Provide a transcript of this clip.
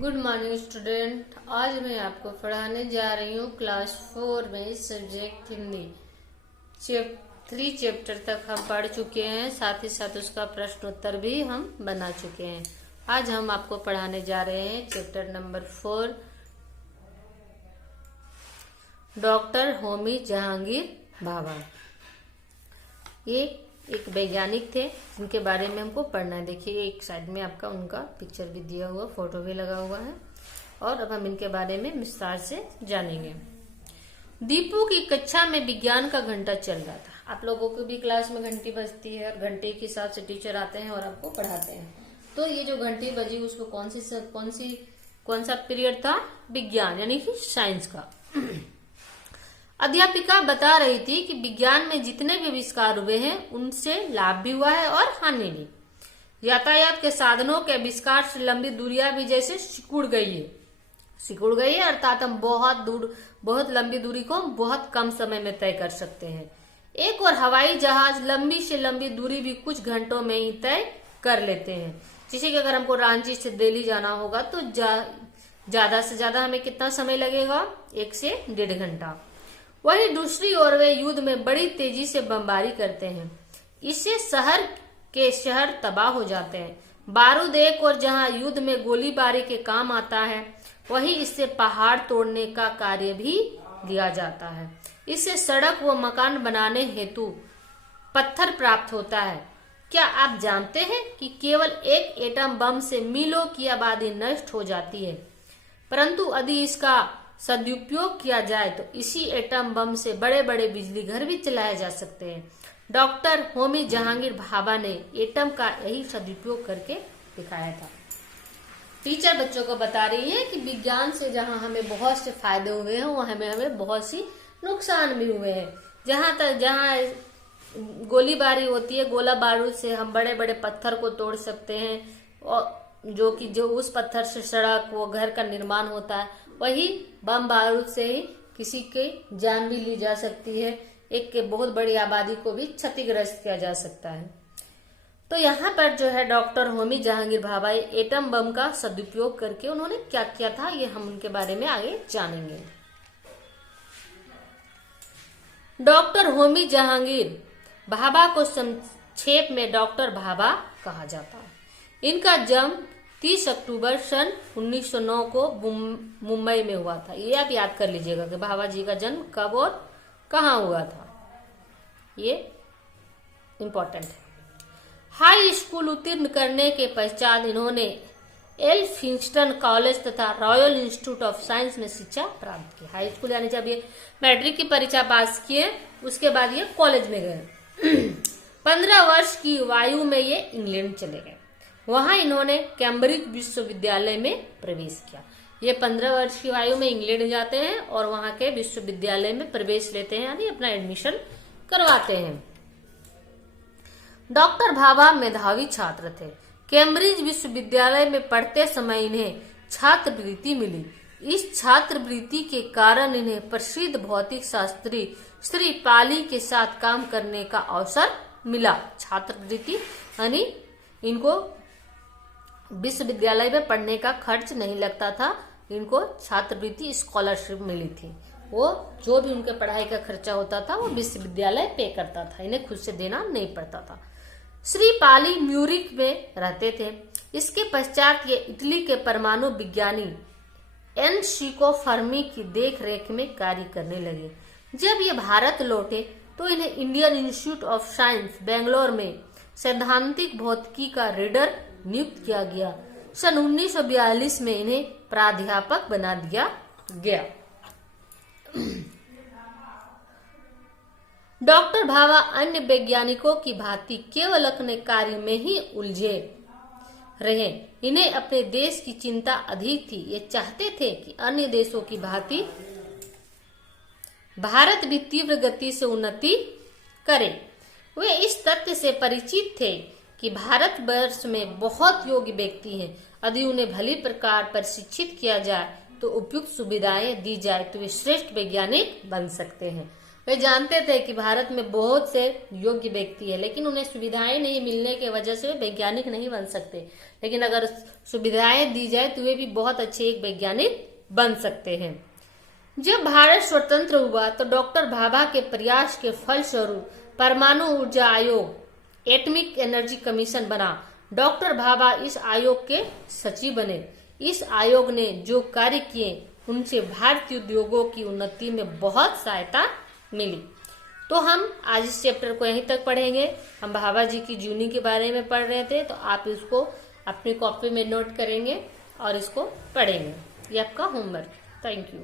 Good morning student. आज मैं आपको पढ़ाने जा रही हूँ क्लास 4 में सब्जेक्ट हिंदी। 3 चैप्टर तक हम पढ़ चुके हैं, साथ ही साथ उसका प्रश्नोत्तर भी हम बना चुके हैं। आज हम आपको पढ़ाने जा रहे हैं chapter number 4, doctor Homi Jahangir Bhabha. ये एक वैज्ञानिक थे जिनके बारे में हमको पढ़ना है। देखिए एक साइड में आपका उनका पिक्चर भी दिया हुआ, फोटो भी लगा हुआ है और अब हम इनके बारे में विस्तार से जानेंगे। दीपू की कक्षा में विज्ञान का घंटा चल रहा था। आप लोगों की भी क्लास में घंटी बजती है और घंटे के हिसाब से टीचर आते हैं और आपको पढ़ाते हैं। तो ये जो घंटी बजी उसको कौन सा पीरियड था? विज्ञान यानी कि साइंस का। अध्यापिका बता रही थी कि विज्ञान में जितने भी आविष्कार हुए हैं उनसे लाभ भी हुआ है और हानि भी। यातायात के साधनों के आविष्कार से लंबी दूरियां भी जैसे सिकुड़ गई है अर्थात हम बहुत लंबी दूरी को बहुत कम समय में तय कर सकते हैं। एक और हवाई जहाज लंबी से लंबी दूरी भी कुछ घंटों में ही तय कर लेते हैं। जैसे कि अगर हमको रांची से दिल्ली जाना होगा तो ज्यादा से ज्यादा हमें कितना समय लगेगा? 1 से 1.5 घंटा। वही दूसरी ओर वे युद्ध में बड़ी तेजी से बमबारी करते हैं। इससे शहर तबाह हो जाते हैं। बारूद एक और जहां युद्ध में गोलीबारी के काम आता है, वही इससे पहाड़ तोड़ने का कार्य भी लिया जाता है। इससे सड़क व मकान बनाने हेतु पत्थर प्राप्त होता है। क्या आप जानते हैं कि केवल एक एटम बम से मीलों की आबादी नष्ट हो जाती है, परंतु यदि इसका सदुपयोग किया जाए तो इसी एटम बम से बड़े बड़े बिजली घर भी चलाए जा सकते हैं। डॉक्टर होमी जहांगीर भाभा ने एटम का यही सदुपयोग करके दिखाया था। टीचर बच्चों को बता रही है कि विज्ञान से जहां हमें बहुत से फायदे हुए हैं वहां हमें बहुत सी नुकसान भी हुए हैं। जहां गोलीबारी होती है, गोला बारूद से हम बड़े बड़े पत्थर को तोड़ सकते हैं और जो उस पत्थर से सड़क वो घर का निर्माण होता है, वही बम बारूद से ही किसी की जान भी ली जा सकती है। एक के बहुत बड़ी आबादी को भी क्षतिग्रस्त किया जा सकता है। तो यहाँ पर जो है doctor Homi Jahangir Bhabha atom bomb का सदुपयोग करके उन्होंने क्या किया था, ये हम उनके बारे में आगे जानेंगे। डॉक्टर होमी जहांगीर भाभा को संक्षेप में डॉक्टर भाभा कहा जाता है। इनका जन्म 30 अक्टूबर सन 1909 को मुंबई में हुआ था। ये आप याद कर लीजिएगा कि भाभा जी का जन्म कब और कहाँ हुआ था, ये इम्पोर्टेंट है। हाई स्कूल उत्तीर्ण करने के पश्चात इन्होंने एल्फिंस्टन कॉलेज तथा रॉयल इंस्टीट्यूट ऑफ साइंस में शिक्षा प्राप्त की। हाई स्कूल यानी जब ये मैट्रिक की परीक्षा पास किए उसके बाद ये कॉलेज में गए। 15 वर्ष की आयु में ये इंग्लैंड चले गए। वहां इन्होंने कैम्ब्रिज विश्वविद्यालय में प्रवेश किया। ये 15 वर्ष की आयु में इंग्लैंड जाते हैं और वहां के विश्वविद्यालय में प्रवेश लेते हैं, यानी अपना एडमिशन करवाते हैं। डॉक्टर भाभा मेधावी छात्र थे। कैम्ब्रिज विश्वविद्यालय में पढ़ते समय इन्हें छात्रवृत्ति मिली। इस छात्रवृत्ति के कारण इन्हें प्रसिद्ध भौतिक शास्त्री श्री पाली के साथ काम करने का अवसर मिला। छात्रवृत्ति यानी इनको विश्वविद्यालय में पढ़ने का खर्च नहीं लगता था, इनको छात्रवृत्ति स्कॉलरशिप मिली थी। वो जो भी उनके पढ़ाई का खर्चा होता था वो विश्वविद्यालय पे करता था, इन्हें खुद से देना नहीं पड़ता था। श्री पाली म्यूरिक में रहते थे। इसके पश्चात ये इटली के परमाणु विज्ञानी एनरिको फर्मी की देख रेख में कार्य करने लगे। जब ये भारत लौटे तो इन्हें Indian institute of science Bangalore में सैद्धांतिक भौतिकी का रीडर नियुक्त किया गया। सन 1942 में इन्हें प्राध्यापक बना दिया गया। डॉक्टर भाभा अन्य वैज्ञानिकों की भांति केवल अपने कार्य में ही उलझे रहे। इन्हें अपने देश की चिंता अधिक थी। ये चाहते थे कि अन्य देशों की भांति भारत भी तीव्र गति से उन्नति करे। वे इस तथ्य से परिचित थे कि भारतवर्ष में बहुत योग्य व्यक्ति हैं। यदि उन्हें भली प्रकार प्रशिक्षित किया जाए तो उपयुक्त सुविधाएं दी जाए तो वे श्रेष्ठ वैज्ञानिक बन सकते हैं। वे जानते थे कि भारत में बहुत से योग्य व्यक्ति है, लेकिन उन्हें सुविधाएं नहीं मिलने की वजह से वे वैज्ञानिक नहीं बन सकते। लेकिन अगर सुविधाएं दी जाए तो वे भी बहुत अच्छे एक वैज्ञानिक बन सकते हैं। जब भारत स्वतंत्र हुआ तो डॉक्टर भाभा के प्रयास के फलस्वरूप परमाणु ऊर्जा आयोग एटॉमिक एनर्जी कमीशन बना। डॉक्टर भाभा इस आयोग के सचिव बने। इस आयोग ने जो कार्य किए उनसे भारतीय उद्योगों की उन्नति में बहुत सहायता मिली। तो हम आज इस चैप्टर को यहीं तक पढ़ेंगे। हम भाभा जी की जीवनी के बारे में पढ़ रहे थे, तो आप इसको अपनी कॉपी में नोट करेंगे और इसको पढ़ेंगे। ये आपका होमवर्क। Thank you.